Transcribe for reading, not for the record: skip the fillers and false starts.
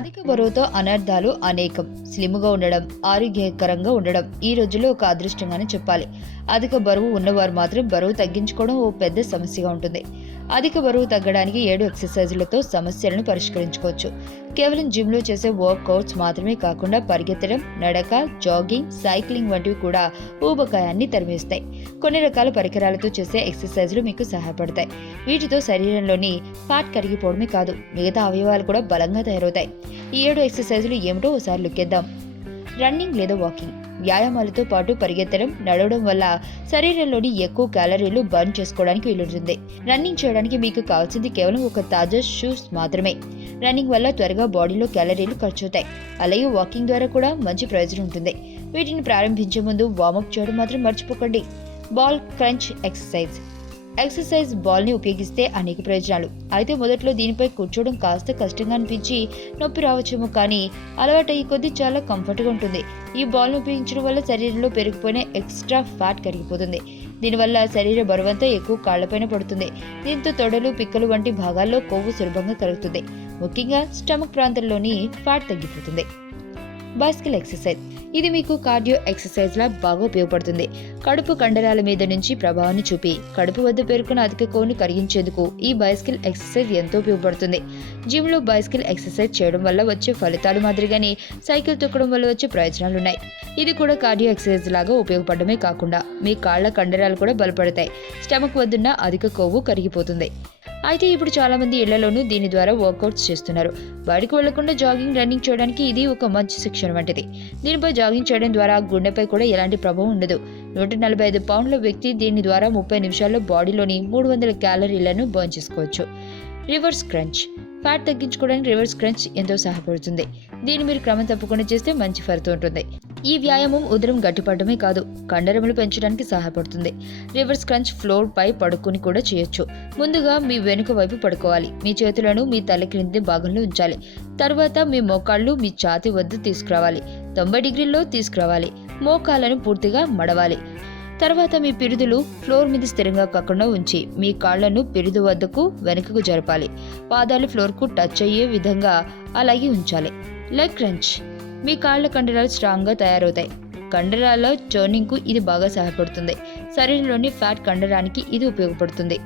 అధిక బరువుతో అనర్థాలు అనేకం. స్లిమ్‌గా ఉండడం, ఆరోగ్యకరంగా ఉండడం ఈ రోజుల్లో ఒక అదృష్టంగానే చెప్పాలి. అధిక బరువు ఉన్నవారు మాత్రం బరువు తగ్గించుకోవడం ఓ పెద్ద సమస్యగా ఉంటుంది. అధిక బరువు తగ్గడానికి 7 ఎక్సర్‌సైజులతో సమస్యలను పరిష్కరించుకోవచ్చు. కేవలం జిమ్‌లో చేసే వర్కౌట్స్ మాత్రమే కాకుండా పరిగెత్తడం, నడక, జాగింగ్, సైక్లింగ్ వంటివి కూడా ఊబకాయాన్ని తరిమేస్తాయి. కొన్ని రకాల పరికరాలతో చేసే ఎక్సర్‌సైజులు మీకు సహాయపడతాయి. వీటితో శరీరంలోని ఫ్యాట్ కరిగిపోవడమే కాదు, మిగతా అవయవాలు కూడా బలంగా తయారవుతాయి. ఈ 7 ఎక్సర్‌సైజులు ఏమిటో ఓసారి లుక్కేద్దాం. రన్నింగ్ లేదా వాకింగ్. వ్యాయామాలతో పాటు పరిగెత్తడం, నడవడం వల్ల శరీరంలోని ఎక్కువ క్యాలరీలు బర్న్ చేసుకోవడానికి వీలుంటుంది. రన్నింగ్ చేయడానికి మీకు కావాల్సింది కేవలం ఒక తాజా షూస్ మాత్రమే. రన్నింగ్ వల్ల త్వరగా బాడీలో క్యాలరీలు ఖర్చవుతాయి. అలాగే వాకింగ్ ద్వారా కూడా మంచి ప్రయోజనం ఉంటుంది. వీటిని ప్రారంభించే ముందు వార్మప్ చేయడం మాత్రం మర్చిపోకండి. బాల్ క్రంచ్ ఎక్సర్సైజ్ బాల్ని ఉపయోగిస్తే అనేక ప్రయోజనాలు. అయితే మొదట్లో దీనిపై కూర్చోవడం కాస్త కష్టంగా అనిపించి నొప్పి రావచ్చేమో, కానీ అలవాటయ్యే కొద్దీ చాలా కంఫర్ట్గా ఉంటుంది. ఈ బాల్ను ఉపయోగించడం వల్ల శరీరంలో పెరిగిపోయిన ఎక్స్ట్రా ఫ్యాట్ కరిగిపోతుంది. దీనివల్ల శరీర బరువంతా ఎక్కువ కాళ్లపైన పడుతుంది. దీంతో తొడలు, పిక్కలు వంటి భాగాల్లో కొవ్వు సులభంగా కలుగుతుంది. ముఖ్యంగా స్టమక్ ప్రాంతంలోని ఫ్యాట్ తగ్గిపోతుంది. Bicycle exercise. ఇది మీకు కార్డియో ఎక్సర్సైజ్ లా బాగా ఉపయోగపడుతుంది. కడుపు కండరాల మీద నుంచి ప్రభావాన్ని చూపి కడుపు వద్ద పేర్కొన్న అధిక కొవ్వును కరిగించేందుకు ఈ బైసికల్ ఎక్సర్సైజ్ ఎంతో ఉపయోగపడుతుంది. జిమ్ లో బైసికల్ ఎక్సర్సైజ్ చేయడం వల్ల వచ్చే ఫలితాలు మాదిరిగానే సైకిల్ తొక్కడం వల్ల వచ్చే ప్రయోజనాలున్నాయి. ఇది కూడా కార్డియో ఎక్సర్సైజ్ లాగా ఉపయోగపడమే కాకుండా మీ కాళ్ల కండరాలు కూడా బలపడతాయి. స్టమక్ వద్దున్న అధిక కొవ్వు కరిగిపోతుంది. అయితే ఇప్పుడు చాలా మంది ఇళ్లలోనూ దీని ద్వారా వర్కౌట్స్ చేస్తున్నారు. బయటకు వెళ్లకుండా జాగింగ్, రన్నింగ్ చేయడానికి ఇది ఒక మంచి శిక్షణ వంటిది. దీనిపై జాగింగ్ చేయడం ద్వారా గుండెపై కూడా ఎలాంటి ప్రభావం ఉండదు. 145 పౌండ్ల వ్యక్తి దీని ద్వారా 30 నిమిషాల్లో బాడీలోని 300 క్యాలరీలను బర్న్ చేసుకోవచ్చు. Reverse crunch. ఫ్యాట్ తగ్గించుకోవడానికి రివర్స్ క్రంచ్ ఎంతో సహాయపడుతుంది. దీన్ని మీరు క్రమం తప్పకుండా చేస్తే మంచి ఫలితం ఉంటుంది. ఈ వ్యాయామం ఉదరం గట్టిపడమే కాదు, కండరములు పెంచడానికి సహాయపడుతుంది. రివర్స్ క్రంచ్ ఫ్లోర్ పై పడుకుని కూడా చేయొచ్చు. ముందుగా మీ వెనుక వైపు పడుకోవాలి. మీ చేతులను మీ తల క్రింది భాగంలో ఉంచాలి. తర్వాత మీ మోకాళ్ళు మీ ఛాతీ వద్ద తీసుకురావాలి. 90 డిగ్రీల్లో తీసుకురావాలి. మోకాళ్ళను పూర్తిగా మడవాలి. తర్వాత మీ పిరుదులు ఫ్లోర్ మీద స్థిరంగా కాకుండా ఉంచి మీ కాళ్లను పిరుదు వద్దకు వెనుకకు జరపాలి. పాదాలు ఫ్లోర్కు టచ్ అయ్యే విధంగా అలాగే ఉంచాలి. Leg crunch. మీ కాళ్ల కండరాలు స్ట్రాంగ్గా తయారవుతాయి. కండరాల టర్నింగ్కు ఇది బాగా సహాయపడుతుంది. శరీరంలోని ఫ్యాట్ కండరానికి ఇది ఉపయోగపడుతుంది.